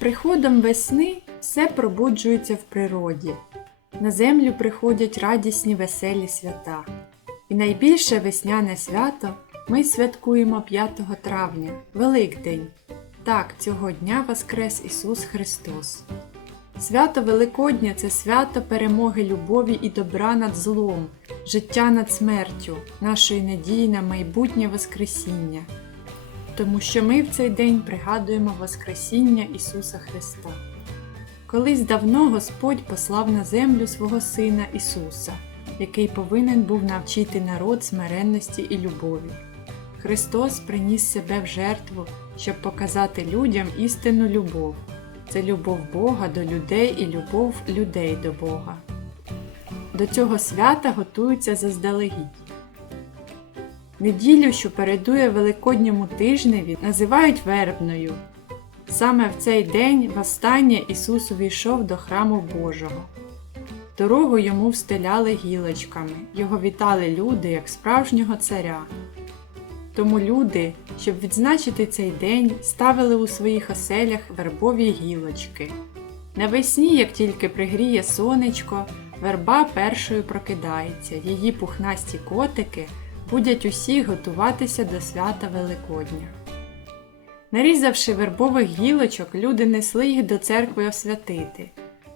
приходом весни все пробуджується в природі. На землю приходять радісні веселі свята. І найбільше весняне свято ми святкуємо 5 травня, Великдень. Так, цього дня Воскрес Ісус Христос. Свято Великодня це свято перемоги любові і добра над злом, життя над смертю, нашої надії на майбутнє Воскресіння. Тому що ми в цей день пригадуємо Воскресіння Ісуса Христа. Колись давно Господь послав на землю свого Сина Ісуса, який повинен був навчити народ смиренності і любові. Христос приніс себе в жертву, щоб показати людям істинну любов. Це любов Бога до людей і любов людей до Бога. До цього свята готуються заздалегідь. Неділю, що передує Великодньому тижневі, називають вербною. Саме в цей день востаннє Ісус увійшов до храму Божого. Дорогу йому встеляли гілочками, його вітали люди як справжнього царя. Тому люди, щоб відзначити цей день, ставили у своїх оселях вербові гілочки. Навесні, як тільки пригріє сонечко, верба першою прокидається, її пухнасті котики будять усі готуватися до свята Великодня. Нарізавши вербових гілочок, люди несли їх до церкви освятити,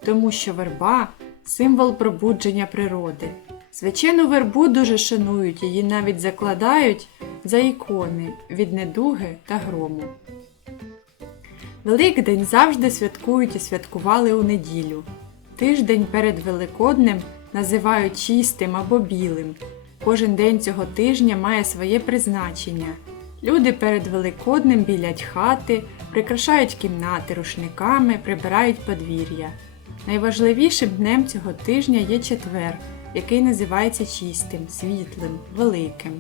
тому що верба символ пробудження природи. Свячену вербу дуже шанують, її навіть закладають за ікони від недуги та грому. Великдень завжди святкують і святкували у неділю. Тиждень перед Великоднем називають чистим або білим. Кожен день цього тижня має своє призначення. Люди перед Великоднем білять хати, прикрашають кімнати рушниками, прибирають подвір'я. Найважливішим днем цього тижня є четвер, який називається чистим, світлим, великим.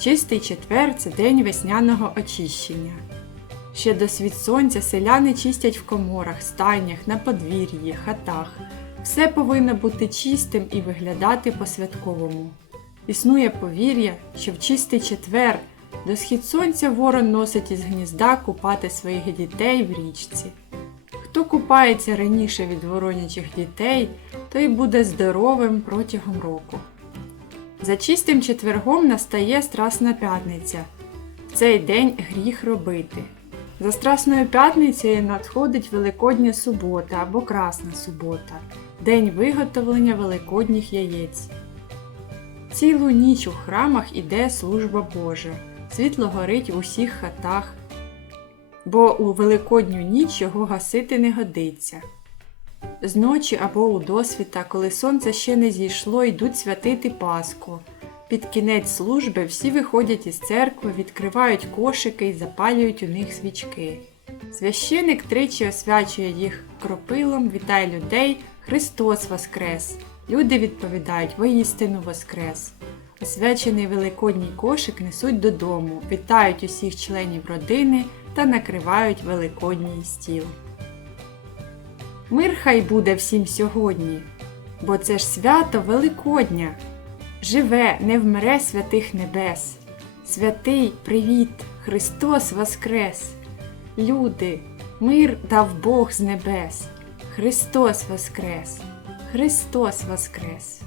Чистий четвер це день весняного очищення. Ще до світ сонця селяни чистять в коморах, стайнях, на подвір'ї, хатах. Все повинно бути чистим і виглядати по-святковому. Існує повір'я, що в чистий четвер до схід сонця ворон носить із гнізда купати своїх дітей в річці. Хто купається раніше від воронячих дітей, той буде здоровим протягом року. За чистим четвергом настає Страсна п'ятниця. В цей день гріх робити. За Страсною п'ятницею надходить Великодня субота або Красна субота, день виготовлення великодніх яєць. Цілу ніч у храмах іде служба Божа, світло горить в усіх хатах, бо у Великодню ніч його гасити не годиться. Зночі або у досвіта, коли сонце ще не зійшло, йдуть святити Пасху. Під кінець служби всі виходять із церкви, відкривають кошики і запалюють у них свічки. Священик тричі освячує їх кропилом, вітає людей Христос Воскрес! Люди відповідають воістину Воскрес! Освячений великодній кошик несуть додому, вітають усіх членів родини та накривають великодній стіл. Мир хай буде всім сьогодні, бо це ж свято Великодня. Живе, не вмре святих небес. Святий привіт, Христос Воскрес! Люди, мир дав Бог з небес. Христос Воскрес! Христос Воскрес!